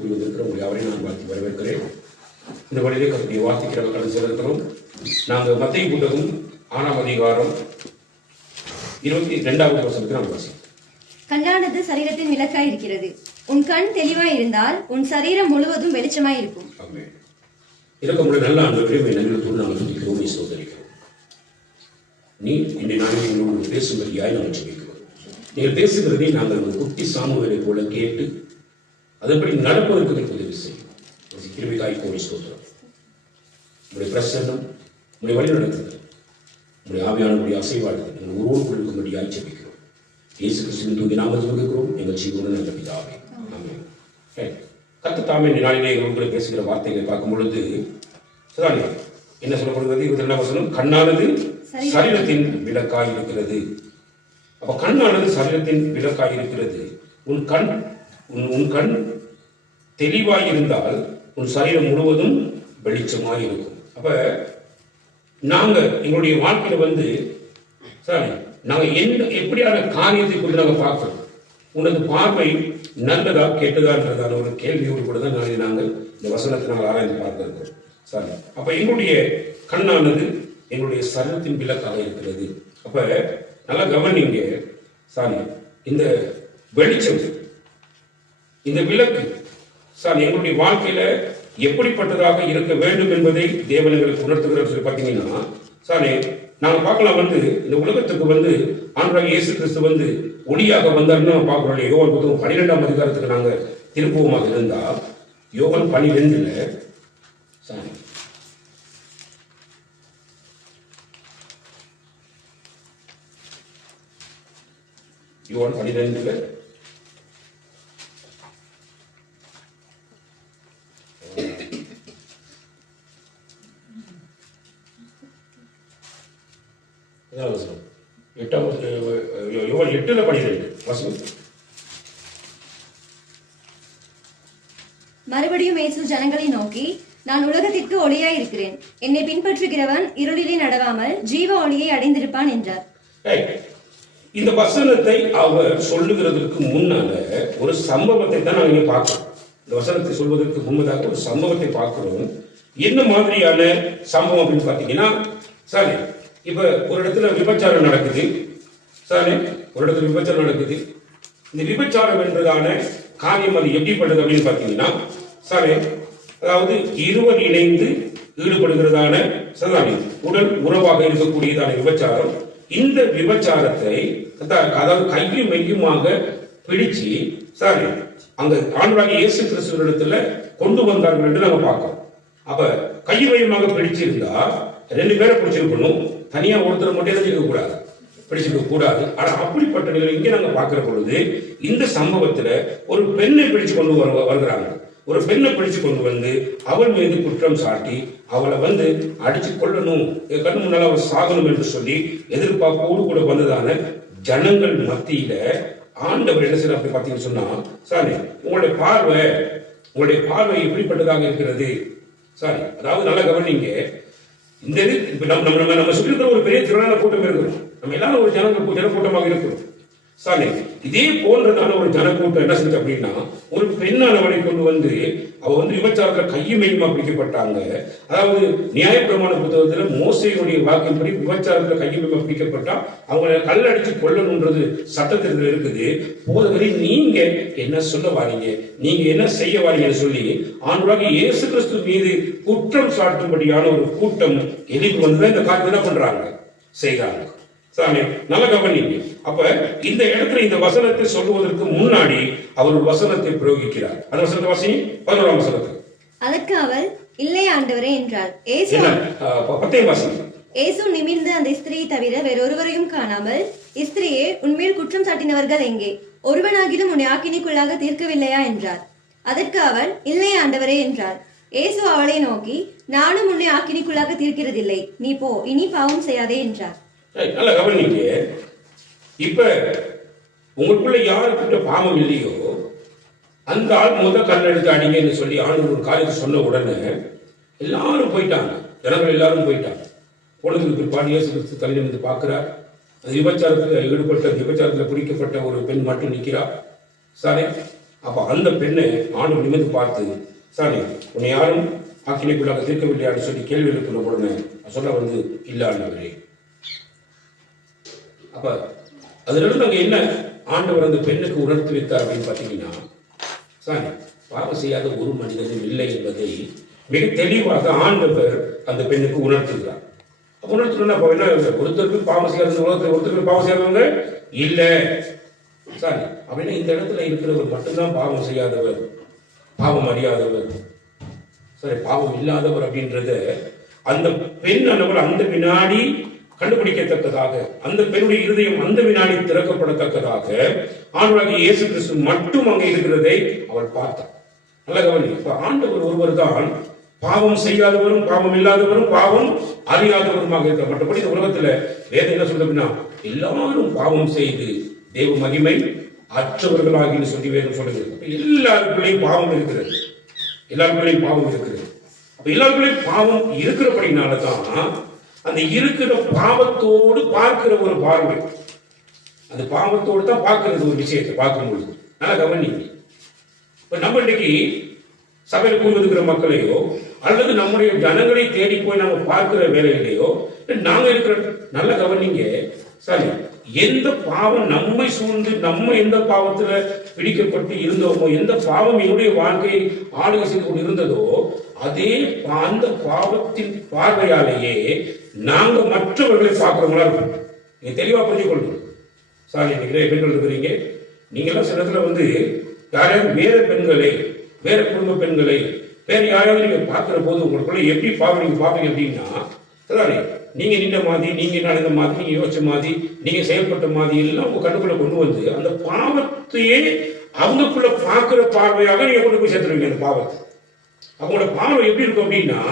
உங்களை அவரை நான் வாழ்த்தி வரவேற்கிறேன். இந்த வழியிலே கருத்துடைய வார்த்தைக்கு கடந்து செல்கிறோம். நாங்கள் மத்திய புத்தகம் 6ஆம் அதிகாரம் 22வது வசனத்தை நாம் வாசிக்கிறோம். கண்ணானது சரீரத்தின் விளக்காய் இருக்கிறது. உன் கண் தெளிவாய் இருந்தால் உன் சரீரம் முழுவதும் வெளிச்சமாய் இருக்கும். இதற்கு நல்ல ஆண்டவரே நன்றியோடு நாங்கள் துதிக்கிறோம், சோதரிக்கிறோம். நீ இன்றைய நாளில் எங்களோடு பேசும்படியாய் நாங்கள் ஜெபிக்கிறோம். நீங்கள் பேசுகிறதை நாங்கள் ஒரு குட்டி சாமுவேலை போல கேட்டு அதன்படி நடப்பதற்கு உதவி செய்யும். கிருபைக்காய் கோரி ஸ்தோத்திரம். உங்களுடைய பிரசன்னம், உங்களுடைய வழி நடத்துதல், உங்களுடைய ஆவியானவருடைய அசைவாடுதல் எங்கள் உருவோடு கொடுக்கும்படியாய் ஜெபிக்கிறோம். இயேசு கிறிஸ்துவின் தூக்கி நாம ஜெபிக்கிறோம் எங்கள் ஜீவனுடன் நல்ல பிதாவே. ஆமென். கர்த்தர் தாமே இந்த நாளிலே எங்களோடு பேசுகிற வார்த்தைகளை பார்க்கும் பொழுது என்ன சொல்லப்படுகிறது? 22ஆம் வசனம், கண்ணானது சரீரத்தின் விளக்காய் இருக்கிறது. அப்ப கண்ணானது சரீரத்தின் விளக்காய் இருக்கிறது. உன் கண் தெளிவாய் இருந்தால் உன் சரீரம் முழுவதும் வெளிச்சமாய் இருக்கும். அப்ப நாங்க எங்களுடைய வாழ்க்கையில நாங்க எப்படியான காரியத்தை கொண்டு நாங்க பார்க்கிறோம். உனது பார்வை நல்லதா கெட்டதான்றதான ஒரு கேள்வியோடு கூட தான் நாங்கள் இந்த வசனத்தை நாங்கள் ஆராய்ந்து பார்க்க இருக்கிறோம். சரி, அப்ப எங்களுடைய கண்ணானது எங்களுடைய சரீரத்தின் விளக்காக இருக்கிறது. அப்ப நல்லா கவனிங்க. இந்த வெளிச்சம், இந்த விளக்கு எங்களுடைய வாழ்க்கையில எப்படிப்பட்டதாக இருக்க வேண்டும் என்பதை தேவன் எங்களுக்கு உணர்த்துகிறார் சொல்லி பார்த்தீங்கன்னா, நாங்க பார்க்கலாம் இந்த உலகத்துக்கு ஆண்டவராகிய இயேசு கிறிஸ்து ஒளியாக வந்தார்னு நம்ம பார்க்கிறோம். யோவான் புத்தகம் 12ஆம் அதிகாரத்துக்கு நாங்க திருப்புவமாக இருந்தா, யோவான் 12ல யோவான் 12ல யோவான் 8:12 வசனம். மறுபடியும் இயேசு ஜனங்களை நோக்கி, நான் உலகத்திற்கு ஒளியாய் இருக்கிறேன். என்னை பின்பற்றுகிறவன் இருளிலே நடவாமல் ஜீவ ஒளியை அடைந்திருப்பான் என்றார். இந்த வசனத்தை அவர் சொல்லுகிறதற்கு முன்னால ஒரு சம்பவத்தை தான் நாங்க பார்க்கிறோம். இந்த வசனத்தை சொல்வதற்கு முன்னதாக ஒரு சம்பவத்தை பார்க்கிறோம். என்ன மாதிரியான சம்பவம் அப்படின்னு பாத்தீங்கன்னா, இப்ப ஒரு இடத்துல விபச்சாரம் நடக்குது. இந்த விபச்சாரம் என்றதான காரியம் அது எப்படிப்பட்டது அப்படின்னு பாத்தீங்கன்னா, அதாவது இருவர் இணைந்து ஈடுபடுகிறதான உடல் உறவாக இருக்கக்கூடியதான விபச்சாரம். இந்த விபச்சாரத்தை அதாவது கையும் மெய்யுமாக பிடிச்சு அங்க ஆண்டவராகிய இயேசு கிறிஸ்துவினிடத்துல கொண்டு வந்தார்கள் என்று நாங்க பார்க்கிறோம். அப்ப கையும் மையமாக பிடிச்சிருந்தா 2 பேரை பிடிச்சிருக்கணும், தனியா ஒருத்தர் மட்டும் பிடிச்சிருக்க கூடாது. ஆனா அப்படிப்பட்ட நிலை இங்கே நாங்க பார்க்கிற பொழுது இந்த சம்பவத்துல ஒரு பெண்ணை பிடிச்சு கொண்டு வருகிறாங்க. ஒரு பெண்ணை பிடிச்சு கொண்டு வந்து அவள் மீது குற்றம் சாட்டி அவளை அடிச்சு கொள்ளணும், கண்ணு முன்னால அவள் சாகணும் என்று சொல்லி எதிர்பார்ப்போடு கூட வந்ததான ஜனங்கள் மத்தியில ஆண்டவர் என்ன செய்யற அப்படி பார்த்தீங்கன்னு சொன்னா, உங்களுடைய பார்வை எப்படிப்பட்டதாக இருக்கிறது? அதாவது நல்ல கவனிங்க. இந்த இப்ப நம்ம சொல்லிருக்கிற ஒரு பெரிய திரளான கூட்டம் இருக்கிறோம். நம்ம எல்லாரும் ஒரு ஜனக்கூட்டமாக இருக்கிறோம். இதே போன்றதான ஒரு ஜனக்கூட்டம் என்ன செஞ்சு அப்படின்னா, ஒரு பெண்ணானவனை கொண்டு அவ விபச்சாரத்துல கையுமையுமா பிடிக்கப்பட்டாங்க. அதாவது நியாயப்பிரமாண புத்தகத்துல மோசையினுடைய வாக்கின்படி விபச்சாரத்துல கையுமையுமா பிடிக்கப்பட்டா அவங்களை கல்லடிச்சு கொல்லணும்ன்றது சட்டத்திற்கு இருக்குது. போதவரை நீங்க என்ன சொல்ல வாரீங்க, நீங்க என்ன செய்ய வாரீங்கன்னு சொல்லி ஆண்டவராகிய இயேசு கிறிஸ்து மீது குற்றம் சாட்டும்படியான ஒரு கூட்டம் எதிர்ப்பு வந்துதான் இந்த காரியத்தை என்ன பண்றாங்க, செய்யறாங்க. நல்ல கவனிங்க. அப்ப இந்த இடத்துல இந்த வசனத்தை சொல்லுவதற்கு முன்னாடி அவர் ஒரு வசனத்தை பிரயோகிக்கிறார். அந்த வசனத்தை வாசி, 11ஆம் வசனத்தை. அதற்கு அவள், இல்லை ஆண்டவரே என்றாள். 10ஆம் வசனம். இயேசு நிமிர்ந்து அந்த ஸ்திரியை தவிர வேறொருவரையும் காணாமல், ஸ்திரியே, உன்மேல் குற்றம் சாட்டினவர்கள் எங்கே? ஒருவனாகிலும் உன்னை ஆக்கினைக்குள்ளாக தீர்க்கவில்லையா என்றார். அதற்கு அவள், இல்லை ஆண்டவரே என்றாள். இயேசு அவளை நோக்கி, நானும் உன்னை ஆக்கினைக்குள்ளாக தீர்க்கிறதில்லை, நீ போ, இனி பாவம் செய்யாதே என்றார். நல்ல கவனிங்க. இப்ப உங்களுக்குள்ள யாருக்கிட்ட பாவம் இல்லையோ அந்த ஆள் கல் எடுத்து அடிங்கன்னு சொல்லி ஆண்டு ஒரு காரியத்தை சொன்ன உடனே எல்லாரும் போயிட்டாங்க. ஜனங்கள் எல்லாரும் போயிட்டாங்க. போனதுக்கு பிற்பாடு இயேசு கிறிஸ்து தள்ளி வந்து பார்க்கிறார். விபச்சாரத்தில் ஈடுபட்ட விபச்சாரத்தில் பிடிக்கப்பட்ட ஒரு பெண் மட்டும் நிற்கிறார். அப்ப அந்த பெண்ணை ஆண்டு நிமிர்ந்து பார்த்து, சாரி, உன்னை யாரும் ஆக்கினைக்குள்ளாக தீர்க்கவில்லையான்னு சொல்லி கேள்வி எழுப்பின உடனே சொல்ல வந்து இல்ல ஆண்டவரே. அப்ப அதிலிருந்து அங்க என்ன ஆண்டவர் அந்த பெண்ணுக்கு உணர்த்தி வைத்தார் அப்படின்னு பாத்தீங்கன்னா, சாரி, பாவம் செய்யாத ஒரு மனிதனும் இல்லை என்பதை மிக தெளிவாக ஆண்டவர் அந்த பெண்ணுக்கு உணர்த்துகிறார். அப்ப உணர்த்துனா என்ன, ஒருத்தருக்கு பாவம் செய்யாத ஒருத்தருக்கு பாவம் செய்யாதவங்க இல்ல. சாரி, அப்படின்னா இந்த இடத்துல இருக்கிறவர் மட்டும்தான் பாவம் செய்யாதவர், பாவம் அறியாதவர், சரி, பாவம் இல்லாதவர் அப்படின்றத அந்த பெண் ஆனவர் அந்த வினாடி கண்டுபிடிக்கத்தக்கதாக, அந்த பெண்ணுடைய இருதயம் அந்த வினாடி திறக்கப்படத்தக்கதாக ஆண்டவராகிய இயேசு கிறிஸ்து மட்டும் அங்கே இருக்கிறதை அவள் பார்த்தார். நல்ல கவனி. இப்ப ஆண்டவர் ஒருவர் தான் பாவம் செய்யாதவரும் பாவம் இல்லாதவரும் பாவம் அறியாதவருமாக இருக்க. மற்றபடி இந்த உலகத்துல வேதம் என்ன சொல்றதுன்னா, எல்லாரும் பாவம் செய்து தேவ மகிமை அற்றவர்களாகின்னு சொல்லி வேதம் சொல்லுது. எல்லாருக்குள்ளேயும் பாவம் இருக்கிறது, எல்லாருக்குள்ளேயும் பாவம் இருக்கிறது. அப்ப எல்லாருக்குள்ளேயும் பாவம் இருக்கிறபடினாலதான் அந்த இருக்கிற பாவத்தோடு பார்க்கிற ஒரு பார்வை, அந்த பாவத்தோடு தான் பார்க்கிறது ஒரு விஷயத்தை பார்க்கும்போது. நல்லா கவனிங்க. இப்ப நம்ம இன்னைக்கு சபையில் கூடுகிற மக்களையோ அல்லது நம்முடைய ஜனங்களை தேடி போய் நம்ம பார்க்கிற வேலையிலையோ நாங்க இருக்கிற, நல்ல கவனிங்க, சரி, எந்த பாவம் நம்மை சூழ்ந்து நம்ம எந்த பாவத்துல பிடிக்கப்பட்டு இருந்தோமோ, எந்த பாவம் என்னுடைய வாழ்க்கையை ஆளுகை செய்து கொண்டு இருந்ததோ, அதே அந்த பாவத்தின் பார்வையாலேயே நாங்க மற்றவர்களை பார்க்கிறவங்களா இருக்கும். நீங்க தெளிவா புரிஞ்சு கொள்ளணும். சாரி, நிறைய பெண்கள் இருக்கிறீங்க, நீங்க எல்லாம் சில இடத்துல வந்து யாரையாவது வேற பெண்களை, வேற குடும்ப பெண்களை, வேற யாராவது நீங்க பார்க்கிற போது உங்களுக்குள்ள எப்படி நீங்க பார்ப்பீங்க அப்படின்னா, சரி, நீங்க நின்ற மாதிரி, நீங்க நடந்த மாதிரி, நீங்க யோசிச்ச மாதிரி, நீங்க செயல்பட்ட மாதிரி எல்லாம் உங்க கண்ணுக்குள்ள கொண்டு வந்து அந்த பாவத்தையே அவங்களுக்குள்ள பார்க்கிற பார்வையாக நீங்க கொண்டு போய் சேர்த்துருவீங்க. அந்த பாவத்தை அவங்களோட பார்வை எப்படி இருக்கும் அப்படின்னா,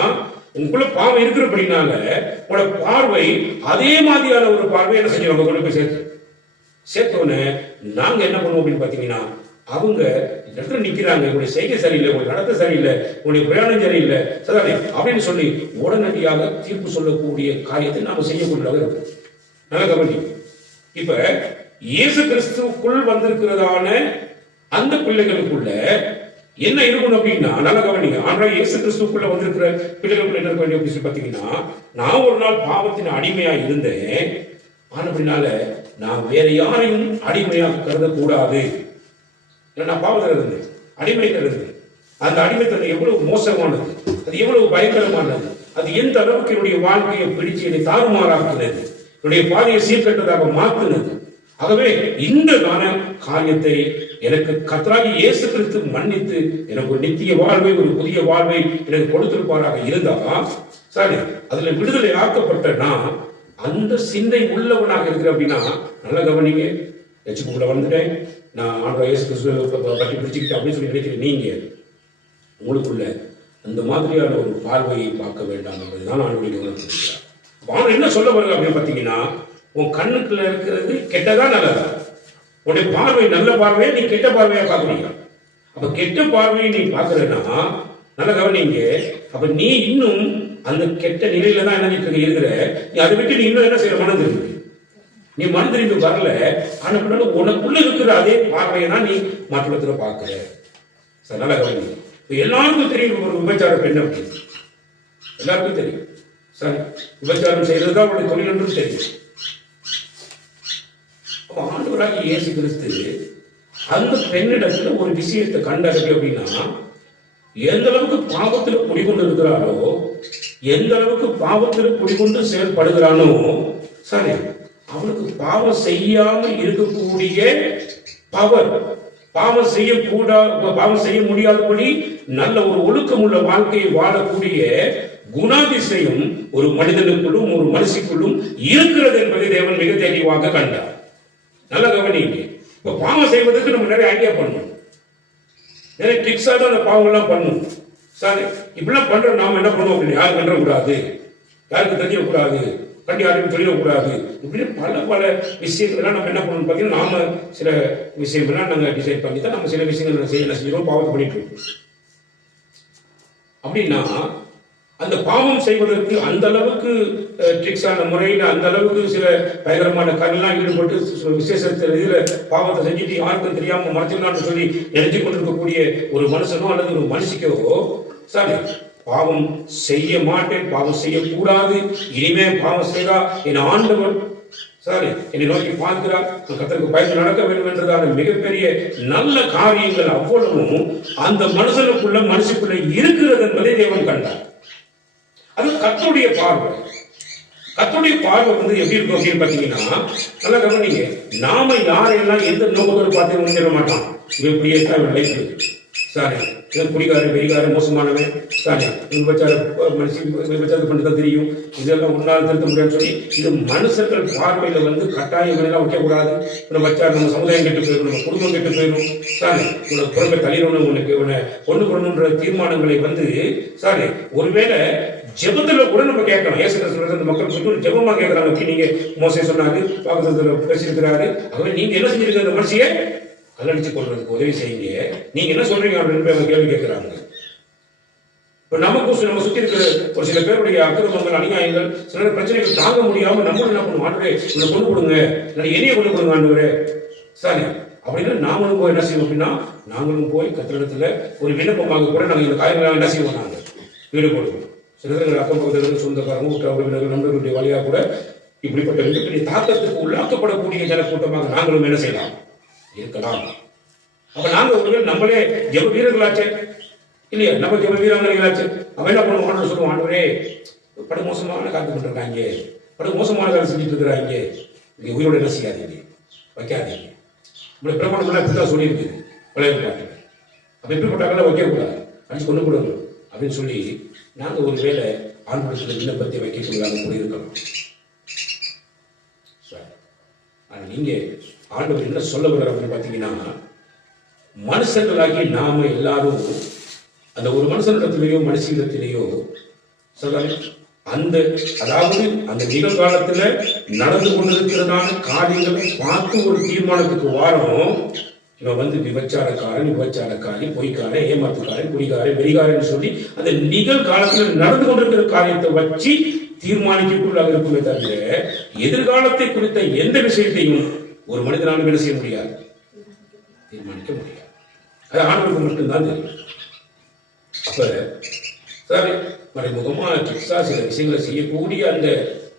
உங்களுக்குள்ள பாவம் இருக்கிறபடினால உங்களோட பார்வை அதே மாதிரியான ஒரு பார்வை என்ன செஞ்சு கொண்டு போய் சேர்த்தோன்னு நாங்க என்ன பண்ணுவோம் அப்படின்னு பாத்தீங்கன்னா, அவங்க இடத்துல நிக்கிறாங்க, உங்களுடைய செய்கை சரியில்லை, உங்களுடைய நடத்த சரியில்லை, உங்களுடைய பிரயாணம் சரியில்லை சரி அப்படின்னு சொல்லி உடனடியாக தீர்ப்பு சொல்லக்கூடிய காரியத்தை நாம செய்யக்கூடியதாக இருக்கும். நல்ல கவனி. இப்ப இயேசு கிறிஸ்துவுக்குள் வந்திருக்கிறதான அந்த பிள்ளைகளுக்குள்ள என்ன இருக்கணும் அப்படின்னா, நல்ல கவனிங்க, ஆனா இயேசு கிறிஸ்துக்குள்ள வந்திருக்கிற பிள்ளைகளுக்குள்ள என்ன இருக்க வேண்டிய அப்படின்னு பாத்தீங்கன்னா, நான் ஒரு நாள் பாவத்தின் அடிமையா இருந்தேன், ஆனா அப்படினால நான் வேற யாரையும் அடிமையாக கருதக்கூடாது. நான் பாவத்தில் இருந்தேன், அடிமையில் இருந்தேன். அந்த அடிமைத்தன்மை எவ்வளவு மோசமானது, அது எவ்வளவு பயங்கரமானது, அது எந்த அளவுக்கு என்னுடைய வாழ்க்கையை பிடிச்சு என்னை தாறுமாறாக்குனது, என்னுடைய பாதையை சீர்கட்டதாக மாற்றினது. ஆகவே இந்த காரியத்தை எனக்கு கர்த்தராகிய இயேசு கிறிஸ்து மன்னித்து எனக்கு ஒரு நித்திய வாழ்வை, ஒரு புதிய வாழ்வை எனக்கு கொடுத்திருப்பாராக இருந்தா, சரி, அதுல விடுதலை ஆக்கப்பட்ட நான் அந்த சிந்தை உள்ளவனாக இருக்கிறேன் அப்படின்னா, நல்ல கவனிங்க, எச்சுக்குள்ள வந்துட்டேன், நான் ஆண்டவர் இயேசு கிறிஸ்துவை பற்றி பிடிச்சிக்கிட்டேன் அப்படின்னு சொல்லி நினைக்கிறேன். நீங்க உங்களுக்குள்ள அந்த மாதிரியான ஒரு பார்வையை பார்க்க வேண்டாம் என்பதுதான் ஆண்டவருடைய உணர்த்திருக்கிறார். ஆண்டவர் என்ன சொல்ல வருது அப்படின்னு பார்த்தீங்கன்னா, உன் கண்ணுக்குள்ள இருக்கிறது கெட்டதா நல்லதா? உன்னுடைய பார்வை நல்ல பார்வையை நீ கெட்ட பார்வையா பார்க்குறீங்க. அப்ப கெட்ட பார்வையை நீ பார்க்கறன்னா, நல்ல கவனிங்க, அப்ப நீ இன்னும் அந்த கெட்ட நிலையில தான் என்ன இருக்கிற, நீ அதை விட்டு நீ இன்னும் என்ன செய்ய மனம் திரும்பி, நீ மனம் திரும்பி வரல. ஆனா உனக்குள்ள இருக்கிற அதே பார்வையை தான் நீ மற்றத்துல பார்க்கிற. சரி, நல்ல கவனிங்க. எல்லாருக்கும் தெரியும் ஒரு விபச்சார பெண் அப்படின்னு, எல்லாருக்கும் தெரியும். சரி, விபச்சாரம் செய்யறதுதான் அவருடைய தொழில் என்றும் தெரியும். ஆண்டவராகிய இயேசு கிறிஸ்து அந்த பெண்ணிடத்துல ஒரு விஷயத்தை கண்டறிய அப்படின்னா, எந்த அளவுக்கு பாவத்துல குடிகொண்டு இருக்கிறாரோ, எந்த அளவுக்கு பாவத்துல குடிகொண்டு செயல்படுகிறானோ, சரி, அவனுக்கு பாவம் செய்யாம இருக்கக்கூடிய பவர், பாவம் செய்ய முடியாதபடி நல்ல ஒரு ஒழுக்கம் உள்ள வாழ்க்கையை வாழக்கூடிய குணாதிசயம் ஒரு மனிதனுக்குள்ளும் ஒரு மனுஷிக்குள்ளும் இருக்கிறது என்பதை தேவன் மிக தெளிவாக கண்டார். நல்ல கவனிங்க. இப்ப பாவம் செய்வதற்கு நம்ம நிறைய ஐடியா பண்ணணும், நிறைய ட்ரிக்ஸா தான் அந்த பாவம் எல்லாம் பண்ணணும். சாரி, இப்படிலாம் பண்ற நாம என்ன பண்ணுவோம் அப்படின்னு, யாரும் கண்ட கூடாது, யாருக்கு தெரியக்கூடாது, கண்டி யாருக்கும் தெரியக்கூடாது, இப்படி பல விஷயங்கள்லாம் நம்ம என்ன பண்ணணும் பார்த்தீங்கன்னா, நாம சில விஷயங்கள்லாம் நாங்க டிசைட் பண்ணி தான் நம்ம சில விஷயங்கள் என்ன செஞ்சிடும், பாவத்தை பண்ணிட்டு இருக்கோம். அப்படின்னா அந்த பாவம் செய்வதற்கு அந்த அளவுக்கு ட்ரிக்ஸான முறையில் அந்த அளவுக்கு சில பயங்கரமான கண்ணெல்லாம் ஈடுபட்டு விசேஷத்தில் இதில் பாவத்தை செஞ்சுட்டு யாருக்கும் தெரியாம மறைச்சிடலாம்னு சொல்லி நினைச்சு கொண்டிருக்கக்கூடிய ஒரு மனுஷனோ அல்லது ஒரு மனுஷிக்கோ சாரி பாவம் செய்ய மாட்டேன், பாவம் செய்யக்கூடாது, இனிமே பாவம் செய்தா என் ஆண்டவர் சாரி என்னை நோக்கி பார்க்கிறார், கர்த்தருக்கு பயந்து நடக்க வேண்டும் என்றதான மிகப்பெரிய நல்ல காரியங்கள் அவ்வளவும் அந்த மனுஷனுக்குள்ள மனுஷனுக்குள்ள இருக்கிறது என்பதை தேவன் கண்டார். அது கர்த்தருடைய பார்வை. கர்த்தருடைய பார்வை வந்து எப்படி இருக்கும் அப்படின்னு பாத்தீங்கன்னா, நல்லா கவனிங்க, நாம யாரெல்லாம் எந்த நோக்கத்தோடு பார்த்து முன்னேற மாட்டோம். இப்படியே தான் லைஃப் சாரி குடிகாரன் வெறிகாரன் மோசமானவன் சாரி விபச்சாரம் பண்ணிதான் தெரியும், இதெல்லாம் ஒன்றால் திருத்த முடியாதுன்னு சொல்லி இது மனுஷர்கள் பார்வையில வந்து கட்டாயம் எல்லாம் வைக்கக்கூடாது. நம்ம சமுதாயம் கெட்டு போயிடும், நம்ம குடும்பம் கெட்டு போயிடும், சாரி உனக்கு குழந்தை தள்ளிடணும், உனக்கு உன்னை கொண்டு போடணுன்ற தீர்மானங்களை வந்து சாரி ஒருவேளை ஜெபத்துல கூட நம்ம கேட்கலாம். ஏசுகிற மக்கள் சொல்லி ஜெபமா கேட்கறாங்க அப்படி நீங்க மோசே சொன்னாரு, பாகத்துல பேசியிருக்கிறாரு. ஆகவே நீங்க என்ன செஞ்சிருக்க அந்த மனுஷியை கல்லடிச்சு கொள்றதுக்கு உதவி செய்யுங்க, நீங்க என்ன சொல்றீங்க அப்படின்னு கேள்வி கேட்கிறாங்க. இப்ப நமக்கும் நம்ம சுத்தி இருக்கிற ஒரு சில பேருடைய அக்கிரமங்கள் அநியாயங்கள் சில பிரச்சனைகள் தாங்க முடியாம நம்மளும் என்ன பண்ணுவோம், ஆண்டவரே இதை கொண்டு கொடுங்க, என்னைய கொண்டு கொடுங்க ஆண்டவரே சாரி அப்படின்னா நாமளும் போய் என்ன செய்வோம் அப்படின்னா, நாங்களும் போய் கத்திரிடத்துல ஒரு விண்ணப்பமாக கூட நாங்கள் இந்த காரியங்களாக என்ன செய்வோம், நாங்கள் ஈடுபடுவோம். சில அக்கம் பக்கத்தில் சொந்தக்காரங்க உற்ற உறவினர்கள் நண்பர்களுடைய வழியாக கூட இப்படிப்பட்ட மிகப்பெரிய தாக்கத்துக்கு உள்ளாக்கப்படக்கூடிய ஜனக்கூட்டமாக நாங்களும் என்ன செய்யலாம் இருக்கலாம். அப்ப நாங்க ஒருவேளை நம்மளே ஜெப வீரர்களாச்சே இல்லையா, நம்ம ஜெப வீராங்கனைகளாச்சு, அவன் என்ன பண்ணுவான்னு சொல்லுவான், ஆண்டவரே படு மோசமான காத்து கொண்டிருக்காங்க, படு மோசமான காலம் செஞ்சுட்டு இருக்கிறாங்க, நீங்க உயிரோட என்ன செய்யாதீங்க, வைக்காதீங்க. நம்மளுடைய பிரமாணம் இப்படிதான் சொல்லி இருக்குது பழைய பாட்டு. அப்ப எப்படிப்பட்டாங்களா வைக்கக்கூடாது, அடிச்சு கொண்டு கொடுக்கணும் அப்படின்னு சொல்லி நாங்க ஒருவேளை ஆண்களுக்கு விண்ணப்பத்தை வைக்கக்கூடாது கூட இருக்கலாம். ஆனா நீங்க ஆண்டவர் என்ன சொல்ல வர்றார் அப்படின்னு பாத்தீங்கன்னா, மனுஷர்களாகி நாம எல்லாரும் அந்த ஒரு மனுஷனிடத்திலேயோ மனுஷனிடத்திலேயோ அந்த அதாவது அந்த நிகழ்காலத்துல நடந்து கொண்டிருக்கிறதான காரியங்களை பார்த்து ஒரு தீர்மானத்துக்கு வாரம் இவன் வந்து விபச்சாரக்காரி, பொய்க்காரன், ஏமாத்துக்காரன், குடிகாரன், வெறிகாரன் சொல்லி அந்த நிகழ்காலத்துல நடந்து கொண்டிருக்கிற காரியத்தை வச்சு தீர்மானிக்கக்குள்ளாக இருக்குமே தவிர எதிர்காலத்தை குறித்த எந்த விஷயத்தையும் ஒரு மனிதனாலும் என்ன செய்ய முடியாது, தீர்மானிக்க முடியாது. அது ஆண்டவருக்கு மட்டும்தான் தெரியும். அப்ப சரி மறைமுகமா கிட்ஸா சில விஷயங்களை செய்யக்கூடிய அந்த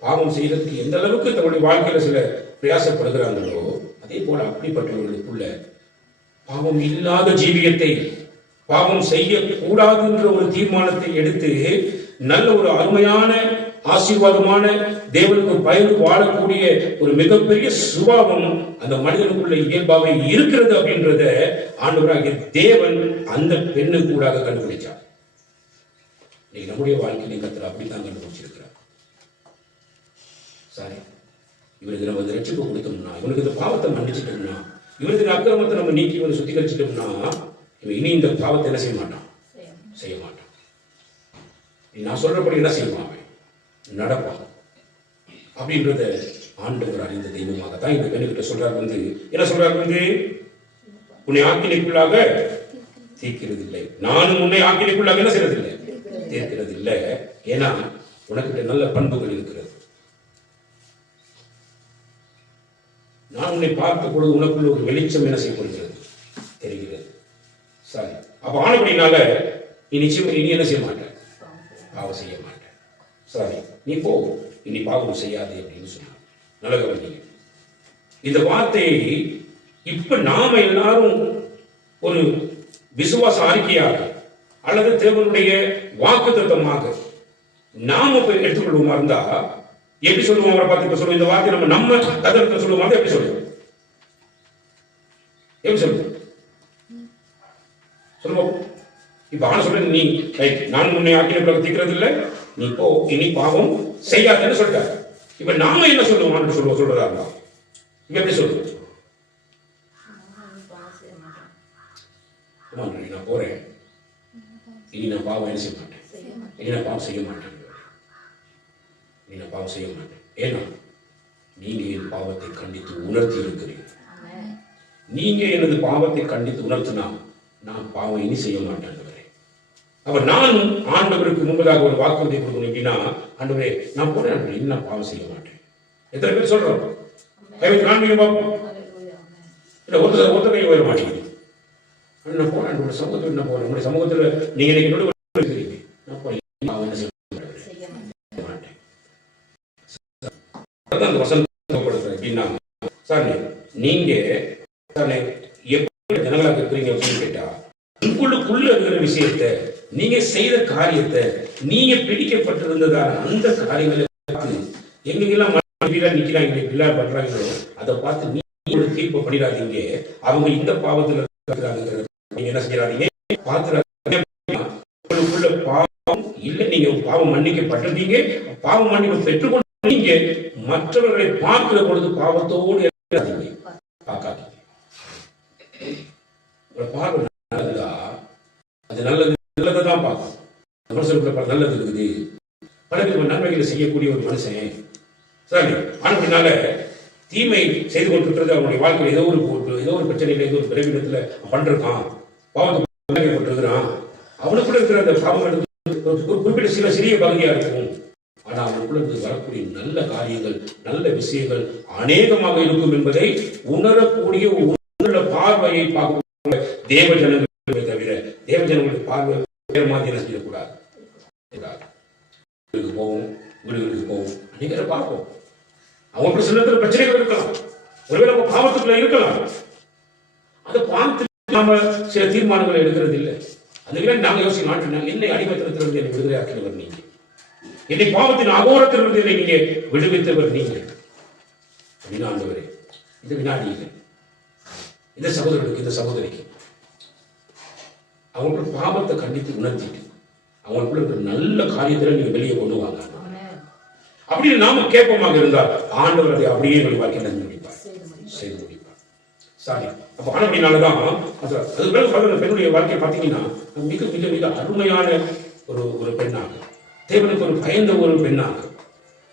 பாவம் செய்யறதுக்கு எந்த அளவுக்கு தன்னுடைய வாழ்க்கையில சில பிரயாசப்படுகிறாங்களோ அதே போல அப்படிப்பட்டவர்களுக்குள்ள பாவம் இல்லாத ஜீவியத்தை, பாவம் செய்யக்கூடாதுன்ற ஒரு தீர்மானத்தை எடுத்து நல்ல ஒரு அருமையான ஆசீர்வாதமான தேவனுக்கு பயந்து வாழக்கூடிய ஒரு மிகப்பெரிய சுபாவம் அந்த மனிதனுக்குள்ள இயல்பாக இருக்கிறது அப்படின்றத ஆண்டவராகிய தேவன் அந்த பெண்ணு கூட கண்டுபிடிச்சார். இன்னைக்கு நம்முடைய வாழ்க்கையை கர்த்தர் அப்படித்தான் கண்டுபிடிச்சிருக்கிறார். சாரி இவனுக்கு நம்ம இந்த ரட்சிப்பு கொடுத்தோம்னா, இவனுக்கு இந்த பாவத்தை மன்னிச்சிட்டோம்னா, இவனுக்கு இந்த அக்கிரமத்தை நம்ம நீக்கி இவனை சுத்திகரிச்சிட்டோம்னா இவன் இனி இந்த பாவத்தை என்ன செய்ய மாட்டான், செய்ய மாட்டான். நான் சொல்றபடி என்ன செய்வான், நடப்பான் அப்படின்றத ஆண்டவர் அறிந்த தெய்வமாகத்தான் இந்த பெண்ணுகிட்ட சொல்றாரு. வந்து என்ன சொல்றாரு, வந்து உன்னை ஆக்கினைக்குள்ளாக தீர்க்கிறது இல்லை, நானும் உன்னை ஆக்கினைக்குள்ளாக என்ன செய்யறது இல்லை, தீர்க்கிறது இல்லை. ஏன்னா உனக்கிட்ட நல்ல பண்புகள் இருக்கிறது. நான் உன்னை பார்த்த பொழுது உனக்குள்ள ஒரு வெளிச்சம் என்ன செய்யப்படுகிறது, தெரிகிறது. சரி அப்ப ஆனபடினால நீ நிச்சயம் இனி என்ன செய்ய மாட்டேன், பாவம் செய்ய மாட்டேன். சரி நீ போ, இனி பாவம் செய்யாதே அப்படின்னு சொன்னார். நல்ல கவனிங்க, இந்த வார்த்தையை இப்ப நாம எல்லாரும் ஒரு விசுவாச அறிக்கையாக அல்லது தேவனுடைய வாக்குத்தத்தமாக நாம எடுத்துக்கொள்வோமா இருந்தா எப்படி சொல்லுவோம், அவரை பார்த்து சொல்லுவோம். இந்த வார்த்தை நம்ம கதத்தை சொல்லுவோம், எப்படி சொல்லுவோம், எப்படி சொல்லுவோம் சொல்லுவோம். இப்ப ஆன சொல்ற நீ நான் உன்னை ஆக்கின பிறகு தீர்க்கிறது இல்லை, நீ போ இனி பாவம் செய்யாதுன்னு சொல்லிட்டாரு. இப்ப நாம என்ன சொல்லுவோம் சொல்லுவோம், சொல்றதா இருந்தா இப்ப எப்படி சொல்லுவோம், நான் போறேன் இனி நான் பாவம் என்ன செய்ய மாட்டேன், இனி நான் பாவம் செய்ய மாட்டேன், இனி நான் பாவம் செய்ய மாட்டேன். ஏன்னா நீங்க என் பாவத்தை கண்டித்து உணர்த்தி இருக்கிறீர்கள். நீங்க எனது பாவத்தை கண்டித்து உணர்த்தினா நான் பாவம் இனி செய்ய மாட்டேன். அப்ப நானும் ஆண்டவருக்கு முன்பதாக ஒரு வாக்குறுதி கொடுக்கணும். எப்படின்னா, ஆண்டவரே நான் போறேன், இன்னும் பாவம் செய்ய மாட்டேன். எத்தனை பேர் சொல்றோம்? கைவிட்டு காண்பீங்க பார்ப்போம். இல்ல ஒருத்தர் கை உயர மாட்டேங்குது. நான் போறேன், என்னோட சமூகத்தில் என்ன போறேன், உங்களுடைய சமூகத்தில் நீங்க என்னோட இருக்கிறீங்க, நான் போய் பாவம் என்ன செய்ய மாட்டேன். அந்த வசனப்படுத்துறேன். எப்படின்னா, சார் நீங்க எப்படி ஜனங்களாக இருக்கிறீங்க அப்படின்னு கேட்டா, உங்களுக்குள்ள இருக்கிற விஷயத்தை, நீங்க செய்த காரியத்தை, நீங்க பிடிக்கப்பட்டிருந்ததான அந்த காரியங்களை பார்த்து எங்கெல்லாம் நிக்கிறாங்க பிள்ளை பண்றாங்களோ அதை பார்த்து நீங்க ஒரு தீர்ப்பு பண்ணிடாதீங்க. அவங்க இந்த பாவத்தில் இருக்கிறாங்க, நீங்க என்ன செய்யறாதீங்க பார்த்து. உங்களுக்குள்ள பாவம் இல்லை, நீங்க பாவம் மன்னிக்கப்பட்டிருந்தீங்க, பாவம் மன்னிப்பு பெற்றுக்கொண்டு நீங்க மற்றவர்களை பார்க்கிற பொழுது பாவத்தோடு பார்க்காதீங்க. பார்வை நல்லதா, அது நல்லதான் பார்க்கும். மனுஷனுக்குள்ள நல்லது இருக்குது. பல பேர் நன்மைகளை செய்யக்கூடிய ஒரு மனுஷன் சரி, ஆனதுனால தீமை செய்து கொண்டிருக்கிறது அவனுடைய வாழ்க்கையில் ஏதோ ஒரு பிரச்சனையில, ஏதோ ஒரு பிறவிடத்துல பண்றான், பாவத்தை கொண்டிருக்கிறான். அவனுக்குள்ள இருக்கிற அந்த பாவங்கள் குறிப்பிட்ட சில சிறிய பகுதியா இருக்கும். ஆனா அவனுக்குள்ள இருந்து வரக்கூடிய நல்ல காரியங்கள், நல்ல விஷயங்கள் அநேகமாக இருக்கும் என்பதை உணரக்கூடிய உள்ள பார்வையை பார்க்க தேவ ஜனங்களை தவிர தேவ ஜனங்களுடைய பார்வை வேறு மாதிரி என்ன செய்யக்கூடாது. போவோம், வீடுகளுக்கு போவோம், அநேகரை பார்ப்போம். அவங்களுக்கு சில நேரத்தில் பிரச்சனைகள் இருக்கலாம், ஒருவேளை நம்ம பாவத்துக்குள்ள இருக்கலாம். அந்த பாவத்துக்கு நாம சில தீர்மானங்களை எடுக்கிறது இல்லை. அதுவே நாங்க யோசிக்க மாட்டோம், என்னை அடிமத்தனத்திலிருந்து என்னை விடுதலை ஆக்கினவர் நீங்க, என்னை பாவத்தின் அகோரத்திலிருந்து என்னை நீங்க விடுவித்தவர் நீங்க அப்படின்னு. ஆண்டவரே, இந்த வினாடி இல்லை, இந்த சகோதரனுக்கு இந்த சகோதரிக்கு அவங்களோட பாவத்தை கண்டித்து உணர்த்திட்டு அவங்களுக்குள்ள இருக்கிற நல்ல காரியத்தில் நீங்க வெளியே கொண்டு வாங்க அப்படின்னு நாம கேட்பமாக இருந்தால் ஆண்டவர் அதை அப்படியே நம்முடைய வாழ்க்கையில் செய்து முடிப்பார். சாரி, அப்ப ஆனபடினாலதான் அது பிறகு பெண்ணுடைய வாழ்க்கையை பார்த்தீங்கன்னா மிக மிக மிக அருமையான ஒரு பெண்ணாக, தேவனுக்கு ஒரு பயந்த ஒரு பெண்ணாக,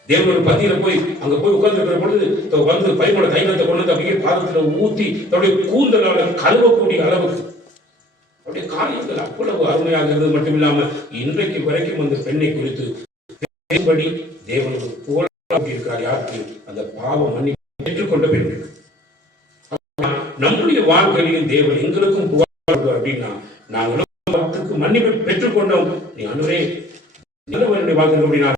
தேவனோட பத்தியில போய் அங்க போய் உட்கார்ந்து இருக்கிற பொழுது வந்து பையனோட தைலத்தை கொண்டு வந்து அப்படியே பாதத்துல ஊத்தி தன்னுடைய கூந்தலால கழுவக்கூடிய அளவுக்கு அப்படியே காரியங்கள் அவ்வளவு அருமையாக இருந்தது மட்டும் இல்லாம இன்றைக்கு வரைக்கும் அந்த பெண்ணை குறித்து பேசும்படி தேவனுக்கு போல இருக்கிறார். யாருக்கு? அந்த பாவம் மன்னிப்பு ஏற்றுக்கொண்ட பெண்களுக்கு. நம்முடைய வாழ்க்கையிலும் தேவன் எங்களுக்கும் புகார் அப்படின்னா நாங்கள் மன்னிப்பை பெற்றுக்கொண்டோம். நீ அன்றுவரே நல்லவனுடைய வாழ்க்கை அப்படின்னா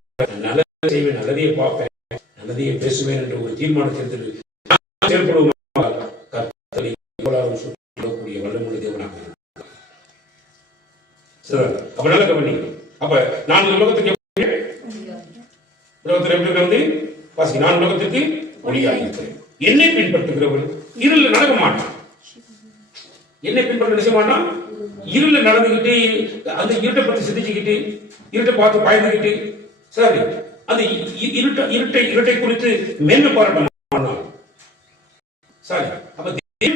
நல்லதை செய்வேன், நல்லதையே பார்ப்பேன், நல்லதையே பேசுவேன் என்ற ஒரு தீர்மானத்தில் செயல்படுவோம். வல்லமுள்ள தேவனாக அப்ப நல்ல கவனி. அப்ப நான் உலகத்துக்கு வந்து நான் உலகத்துக்கு ஒளியாக இருக்கிறேன். என்னை பின்பற்றுகிறவன் இருள நடக்க மாட்டான். என்னை பின்பற்ற நிச்சய மாட்டான். இருள நடந்துகிட்டு அந்த இருட்டை பத்தி சிந்திச்சுக்கிட்டு இருட்டை பார்த்து பயந்துகிட்டு சரி அந்த இருட்டை குறித்து மேன்மை பாராட்ட மாட்டான். சரி, அப்ப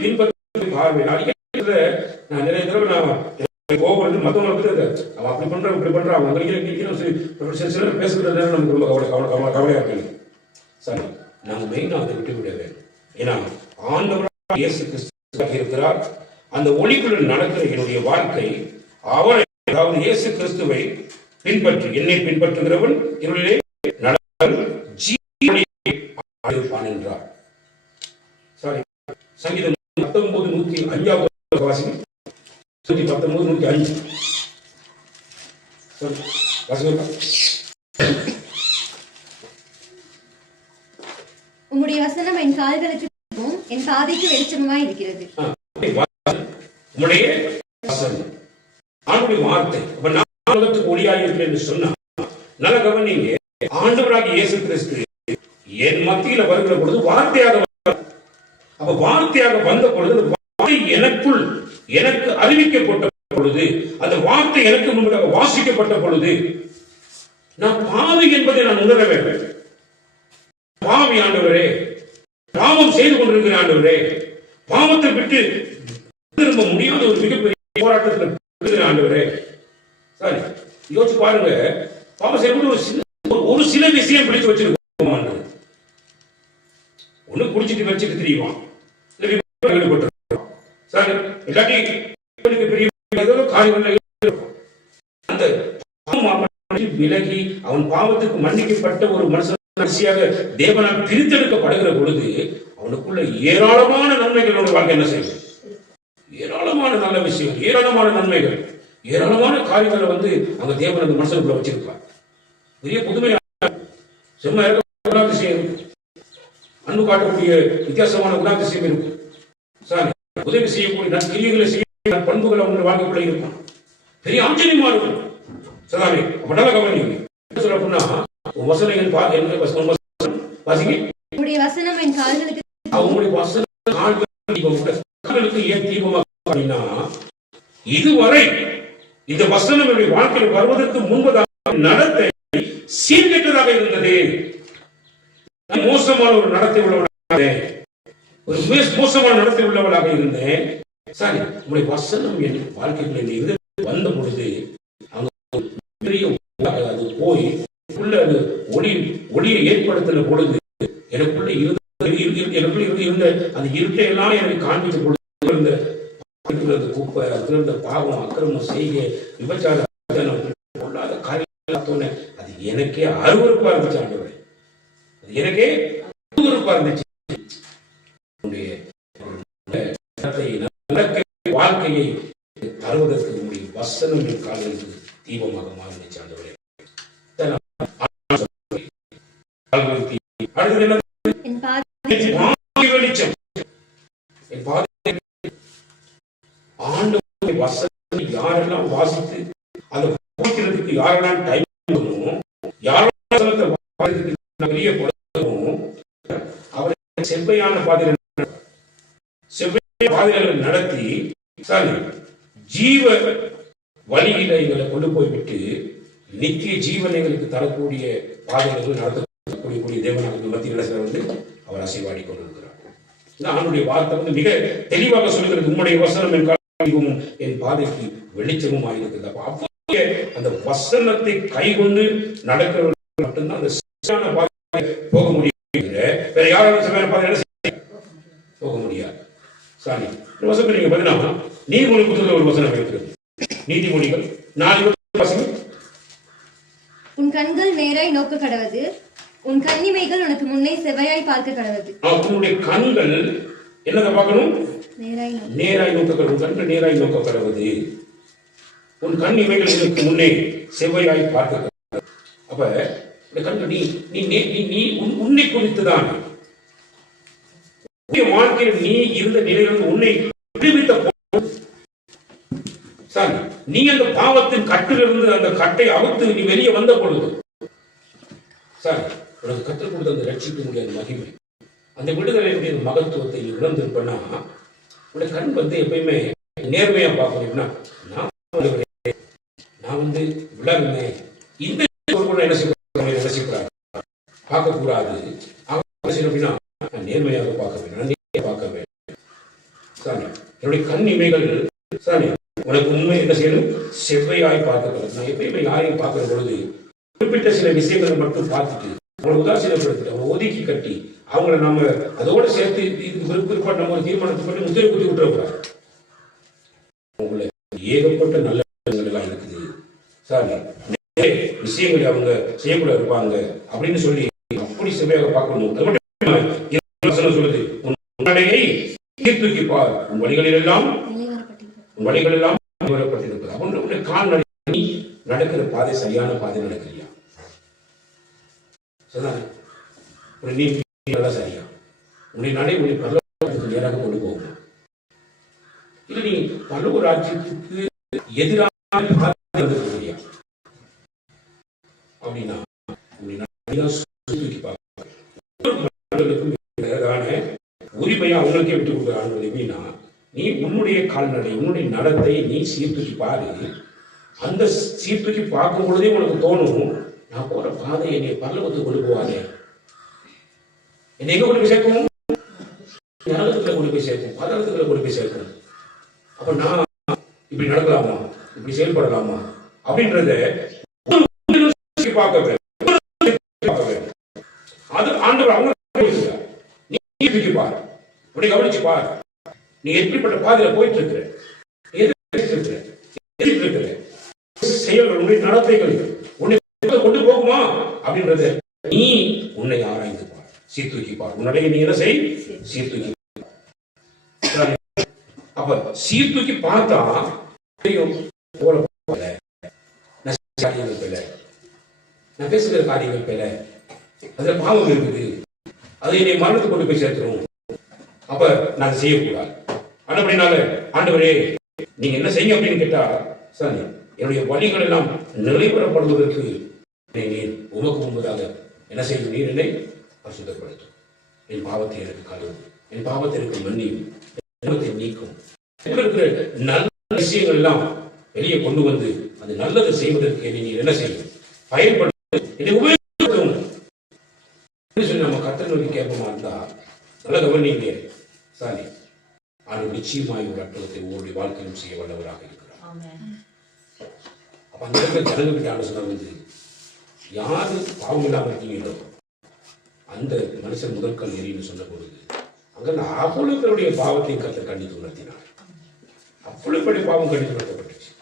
பின்பற்ற நான் நிறைய தடவை கோபுறது மற்றவங்களுக்கு அவன் அப்படி பண்றான் இப்படி பண்றான் அவங்க சில பேசுறது நமக்கு ரொம்ப கவலையா இருக்கு. சரி, நாங்க மெயினா அதை விட்டு விட வேண்டும். ஏன்னா ஆண்டவராக இயேசு கிறிஸ்து இருக்கிறார். அந்த ஒளிக்குள் நடக்கிற என்னுடைய வாழ்க்கை அவரை, அதாவது இயேசு கிறிஸ்துவை பின்பற்றி என்னை பின்பற்றுகிறவன் என்னுடைய நடப்பான் என்றார். சாரி, சங்கீதம் 19:105 வாசிங்க. 19:105 உம்முடைய வசனம் என் கால்களுக்கு என் பாதைக்கு வெளிச்சமாய் இருக்கிறது. உம்முடைய வசனம் ஆண்டவருடைய வார்த்தை. அப்ப நான் உலகத்துக்கு ஒளியாக இருக்கிறேன் என்று சொன்னா நல்ல கவனிங்க. ஆண்டவராகிய இயேசு கிறிஸ்து என் மத்தியில வருகிற பொழுது வார்த்தையாக, அப்ப வார்த்தையாக வந்த பொழுது வார்த்தை எனக்குள் எனக்கு அறிவிக்கப்பட்ட பொழுது, அந்த வார்த்தை எனக்கு முன்பாக வாசிக்கப்பட்ட பொழுது நான் பாவி என்பதை நான் உணர வேண்டும். பாவி ஆண்டவரே, பாவம் செய்து கொண்டிருக்கிற ஆண்டவரே, பாவத்தை விட்டு திரும்ப முடியாத ஒரு மிகப்பெரிய போராட்டத்தில் ஆண்டவரே. சரி, யோசிச்சு பாருங்க. பாவம் செய்யக்கூடிய ஒரு சில விஷயம் பிடிச்சு வச்சிருக்கோம். ஒண்ணு குடிச்சிட்டு வச்சுட்டு தெரியுமா, ஈடுபட்டு சரி இல்லாட்டி பெரிய காரியங்கள் விலகி அவன் பாவத்துக்கு மன்னிக்கப்பட்ட ஒரு மனுஷனாக தேவனால் பிரித்தெடுக்கப்படுகிற பொழுது அவனுக்குள்ள ஏராளமான நன்மைகளோட வாழ்க்கை என்ன செய்யும்? ஏராளமான நல்ல விஷயம், ஏராளமான நன்மைகள், ஏராளமான காரியங்களை அங்க தேவன் அந்த மனுஷனுக்குள்ள வச்சிருப்பார். பெரிய புதுமையான செம்ம குணாதிசயம் இருக்கு, அன்பு காட்டக்கூடிய வித்தியாசமான குணாதிசயம் இருக்கும். சாரி, உதவி செய்யக்கூடிய நற்கிரியைகளை செய்ய பண்புகள் அவங்க வாழ்க்கைக்குள்ள இருக்கும். பெரிய ஆச்சரியமா இருக்கும். சதானே அப்படால கவனிங்க சொல்ல அப்படின்னா வசனங்கள் வாசிங்க. உங்களுடைய வசனம் என் கால்களுக்கு அவங்களுடைய வசனம் கால்களுக்கு ஏன் தீபமாக அப்படின்னா, இதுவரை இந்த வசனம் என்னுடைய வாழ்க்கையில் வருவதற்கு முன்பதாக நடத்தை சீர்கெட்டதாக இருந்தது. மோசமான ஒரு நடத்தை உள்ளவனாக, ஒரு மோசமான நடத்தை உள்ளவளாக இருந்தேன். சரி, உங்களுடைய வசனம் என் வாழ்க்கைக்குள்ள வந்த பொழுது அது போய் அது ஒளியை ஏற்படுத்தின பொழுது எனக்குள்ள இருந்த அந்த இருட்டை எல்லாம் எனக்கு காண்பித்த பொழுது குப்பை, அதிர்ந்த பாவம், அக்கிரமம் செய்ய, விபச்சாரம் பொல்லாத காரியம், அது எனக்கே அருவருப்பா இருந்துச்சு. ஆண்டவரே, அது எனக்கே அருவருப்பா இருந்துச்சு. வாழ்க்கையை தருவதற்கு உங்களுடைய வசனம் என் கால்களுக்கு தீபமாக மாறிச்சு. ஆண்டவரே, வெளிச்சம் என் பாதை. ஆண்டவருடைய வசனம் யாரெல்லாம் வாசித்து அதை போக்கிறதுக்கு யாரெல்லாம் டைம் யாரெல்லாம் பெரிய அவரை செவ்வையான பாதைகளை நடத்தி ஜீவ வழியில எங்களை கொண்டு போய்விட்டு நித்திய ஜீவன் எங்களுக்கு தரக்கூடிய பாதைகள் நடத்தக்கூடிய தேவனாக மத்தியில் அவர் அசைவாடி கொண்டிருக்கிறார். அவனுடைய வார்த்தை மிக தெளிவாக சொல்லுகிறது, உம்முடைய வசனம் என் கால்களுக்கும் என் பாதைக்கு வெளிச்சமும் ஆயிருக்கிறது. அப்போ அந்த வசனத்தை கைகொண்டு நடக்கிறவர்கள் மட்டும்தான் அந்த சரியான பாதை போக முடியும். வேற யாராலும் சரியான பாதை போக முடியாது. சாரி, வசனம் நீங்க பார்த்தீங்கன்னா நீதிமொழி புத்தகத்தில் ஒரு வசனம் இருக்கிறது. நீதிமொழிகள் 4 உன் கண்கள் நேராய் நோக்க கடவது, உன் கண்ணிமைகள் உனக்கு முன்னே செவ்வையாய் பார்க்க கடவது. உன்னுடைய கண்கள் என்னதை பார்க்கணும்? நேராய் நோக்க கடவுது. கண்கள் நேராய் நோக்க கடவுது. உன் கண்ணிமைகள் உனக்கு முன்னே செவ்வையாய் பார்க்க கடவுது. அப்ப இந்த கண்கள் நீ உன்னை குறித்துதான் வாழ்க்கையில் நீ இருந்த நிலையிலிருந்து உன்னை விடுவித்த நீ அந்த பாவத்தின் கட்டிலிருந்து அந்த கட்டை அவுத்து நீ வெளியே வந்த பொழுது சார் உனக்கு கற்றுக் கொடுத்த அந்த ரட்சிக்க முடியாத மகிமை, அந்த விடுதலையுடைய மகத்துவத்தை நீ உணர்ந்திருப்பனா உடைய கண் எப்பயுமே நேர்மையா பார்க்கணும்னா நான் விளங்குனேன் இந்த என்ன செய்யக்கூடாது பார்க்க கூடாது. அப்படின்னா நேர்மையாக பார்க்க வேண்டும், பார்க்க வேண்டும். சாரி, என்னுடைய கண் இமைகள் சாரி உனக்கு உண்மை என்ன செய்யணும்? செவ்வையாய் பார்க்கக்கூடாது. நான் எப்பயுமே யாரையும் பார்க்கிற பொழுது குறிப்பிட்ட சில விஷயங்களை மட்டும் பார்த்துட்டு அவங்களை உதாசீனப்படுத்தி அவங்களை ஒதுக்கி கட்டி அவங்கள நம்ம அதோட சேர்த்து இதுக்கு விருப்பப்பட்டு நம்ம ஒரு தீர்மானத்தை பண்ணி முத்திரை குத்தி விட்டுறக்கூடாது. அவங்கள ஏகப்பட்ட நல்ல எல்லாம் இருக்குது சாரி, விஷயங்கள் அவங்க செய்யக்கூட இருப்பாங்க அப்படின்னு சொல்லி அப்படி செவ்வையாக பார்க்கணும். அது மட்டும் சொல்லுது, உன்னையை தூக்கி பார், உன் வழிகளில் எல்லாம் வரப்பட்டிருக்கிறது. அவனுடைய கால் நீ நடக்கிற பாதை சரியான பாதை நடக்கிறியா? நீ சரியா உன்னை நடை உன்னை பரலோகத்துக்கு நேராக கொண்டு போகும். இல்ல நீ பரலோக ராஜ்யத்துக்கு எதிராக அப்படின்னா உரிமையா அவங்களுக்கே விட்டு கொடுக்குறாங்க. எப்படின்னா நீ உன்னுடைய கால்நடை உன்னுடைய நடத்தை நீ சீர்தூக்கி பாரு. அந்த சீர்தூக்கி பார்க்கும் பொழுதே உனக்கு தோணும், நான் போற பாதை என்னை பரலோகத்துக்கு கொண்டு போவாங்க, என்னை எங்க கொண்டு போய் சேர்க்கும்? நரகத்துல கொண்டு போய் சேர்க்கும், பரலோகத்துல கொண்டு போய் சேர்க்கும். அப்ப நான் இப்படி நடக்கலாமா, இப்படி செயல்படலாமா அப்படின்றத பார்க்க வேண்டும். அது ஆண்டவர் அவங்க நீ தூக்கி பாரு, உன்னை கவனிச்சு பாரு, நீ எப்படிப்பட்ட பாதையில போயிட்டு இருக்கிற, செயல்கள், உன்னுடைய நடத்தைகள், உன்னை கொண்டு போகுமா அப்படின்றத நீ உன்னை ஆராய்ந்து பார், சீர்தூக்கி பார். உன்னுடைய நீ என்ன செய்? சீர்தூக்கி. அப்ப சீர்தூக்கி பார்த்தா தெரியும் காரியங்கள் பேல, நான் பேசுகிற காரியங்கள் பேல, அதுல பாவம் இருக்குது, அதை என்னை மரணத்துக்கு கொண்டு போய் சேர்த்துரும். அப்ப நான் செய்யக்கூடாது. அப்படினால ஆண்டவரே நீங்க என்ன செய்யுங்க அப்படின்னு கேட்டா, சரி என்னுடைய வழிகள் எல்லாம் நிறைவேறப்படுவதற்கு நீர் உமக்கு முன்பதாக என்ன செய்யும்? நீர் என்னை பரிசுத்தப்படுத்தும், என் பாவத்தை எனக்கு கழுவும், என் பாவத்தை எனக்கு மன்னியும், நீக்கும். நல்ல விஷயங்கள் எல்லாம் வெளியே கொண்டு வந்து அது நல்லது செய்வதற்கு நீர் என்ன செய்யும்? பயன்படுத்த என்னை உபயோகிக்கும் சொல்லி நம்ம கர்த்தரை நோக்கி கேட்போமா இருந்தா நல்ல கவனிங்க. சாரி, ஆனால் நிச்சயமாய் ஒரு அற்புதத்தை ஒவ்வொரு வாழ்க்கையிலும் செய்ய வல்லவராக இருக்கிறார். அப்ப அந்த இடத்துல ஜனங்கிட்ட ஆலோசனை வந்து யாரு பாவம் இல்லாமல் இருக்கீங்களோ அந்த மனுஷன் முதற்கல் எரின்னு சொன்ன பொழுது அங்க அவ்வளவு பேருடைய பாவத்தையும் கர்த்தர் கண்டித்து உணர்த்தினார். அவ்வளவு பேருடைய பாவம் கண்டித்து உணர்த்தப்பட்டுச்சு.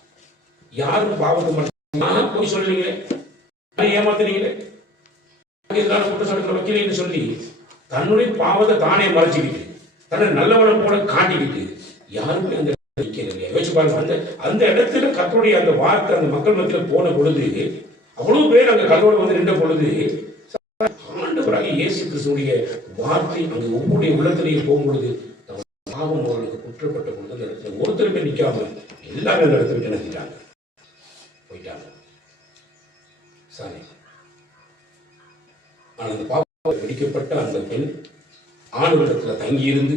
யாரும் பாவத்தை மட்டும் போய் சொல்லுங்க, ஏமாத்துறீங்களே, குற்றச்சாட்டுகளை வைக்கிறேன்னு சொல்லி தன்னுடைய பாவத்தை தானே மறைச்சிக்கிட்டு தன்னை நல்லவனம் போல காட்டிக்கிட்டு யாருமே அந்த யோசிச்சு பாருங்க. அந்த அந்த இடத்துல கர்த்தருடைய அந்த வார்த்தை அந்த மக்கள் மத்தியில் போன பொழுது அவ்வளவு பேர் அங்க கல்லோடு வந்து நின்ற பொழுது ஆண்டவராக இயேசு கிறிஸ்துடைய வார்த்தை அங்க ஒவ்வொரு உள்ளத்திலேயே போகும்பொழுது பாவம் அவர்களுக்கு குற்றப்பட்ட பொழுது அந்த இடத்துல ஒருத்தருமே நிற்காம எல்லாரும் அந்த இடத்துல கிணத்திட்டாங்க, போயிட்டாங்க. சரி, ஆனால் அந்த பாவம் பிடிக்கப்பட்ட அந்த பெண் ஆணுடத்துல தங்கி இருந்து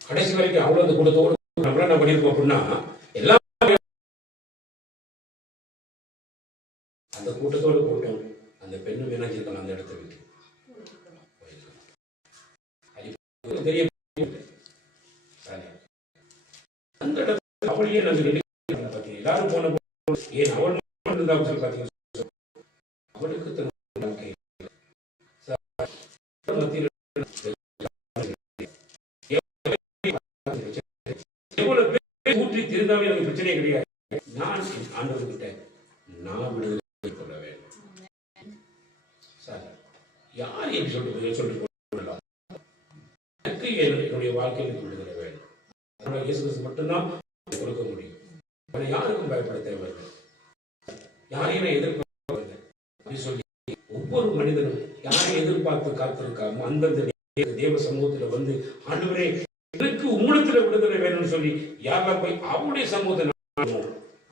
கடைசி வரைக்கும் அவ்வளவு அந்த கூட்டத்தோடு நம்மள என்ன பண்ணிருக்கோம் அப்படின்னா எல்லா அந்த கூட்டத்தோடு கூட்டம் அந்த பெண்ணும் என்ன இருக்கலாம் அந்த இடத்தை விட்டு தெரிய அந்த இடத்துல அவளையே நாங்கள் எல்லாரும் போன ஏன் அவள் இருந்தாலும் சொல்லி பார்த்தீங்கன்னா அவளுக்கு ஊற்றி திருந்தாலும் எனக்கு பிரச்சனையே கிடையாது. நான் ஆண்டவர்கிட்ட நான் விடுதலை கொள்ள வேண்டும். சார் யார் என்று சொல்லிட்டு கொள்ளலாம். எனக்கு என்னுடைய வாழ்க்கையில் விடுதலை வேண்டும். அதனால இயேசு கிறிஸ்து மட்டும்தான் கொடுக்க முடியும். யாருக்கும் பயப்பட தேவையில்லை, யாரையும் எதிர்பார்க்கவில்லை அப்படின்னு சொல்லி ஒவ்வொரு மனிதனும் யாரையும் எதிர்பார்த்து காத்திருக்காம அந்தந்த தேவ சமூகத்துல வந்து ஆண்டவரே எனக்கு உம்மிடத்துல விடுதலை வேணும்னு சொல்லி யாரெல்லாம் போய் அவருடைய சமூகத்தை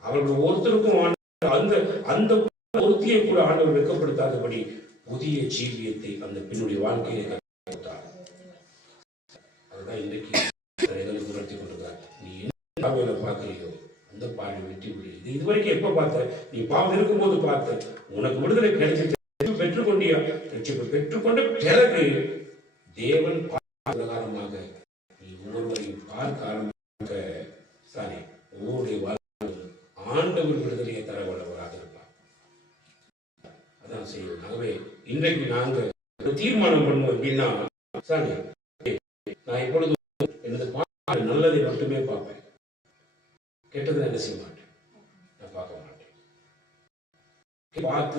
அவர்கள் ஒருத்தருக்கும் அந்த அந்த ஒருத்தியை கூட ஆண்டவர் வெட்கப்படுத்தாதபடி புதிய ஜீவியத்தை அந்த பெண்ணுடைய வாழ்க்கையை கொடுத்தார். அதுதான் இன்றைக்கு எங்களுக்கு உணர்த்தி கொண்டிருக்கிறார். நீ என்ன பார்வையில பார்க்கலையோ அந்த பார்வை வெற்றி விடு. இதுவரைக்கும் எப்ப பார்த்த? நீ பாவம் இருக்கும்போது பார்த்த, உனக்கு விடுதலை கிடைச்சிட்டு பெற்றுக்கொண்டியா? பெற்றுக்கொண்ட பிறகு தேவன் பிரகாரமாக நீ ஒவ்வொருவரையும் பார்க்க ஆரம்பிக்க சாரி ஒவ்வொருடைய வாழ்க்கை ஆண்டவர் விடுதலையை தர வல்லவராக இருப்பார். அதான் செய்வோம். ஆகவே இன்றைக்கு நாங்க தீர்மானம் பண்ணுவோம் அப்படின்னா, சாரி நான் இப்பொழுது எனது நல்லதை மட்டுமே பார்ப்பேன், கெட்டதை என்ன செய்ய மாட்டேன், நான் பார்க்க மாட்டேன். பார்த்து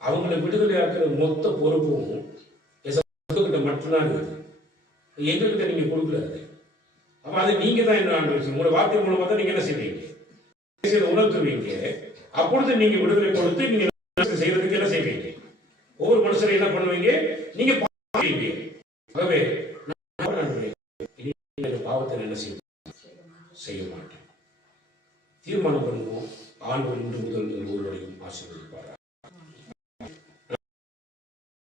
அவங்களை விடுதலையாக்குற மொத்த பொறுப்பும் கிட்ட மட்டும்தான் இருக்குது, எங்ககிட்ட நீங்க கொடுக்கல. அப்ப அது நீங்க தான் என்ன உங்களோட வார்த்தை மூலமா தான் நீங்க என்ன செய்வீங்க, உணர்த்துவீங்க. அப்பொழுது நீங்க விடுதலை கொடுத்து நீங்க செய்யறதுக்கு என்ன செய்வீங்க, ஒவ்வொரு மனுஷரை என்ன பண்ணுவீங்க, நீங்க பாவீங்க. ஆகவே பாவத்தை என்ன செய்ய மாட்டேன். தீர்மானம் பண்ணுவோம். ஆண்டு இன்று முதல் ஒருவருடைய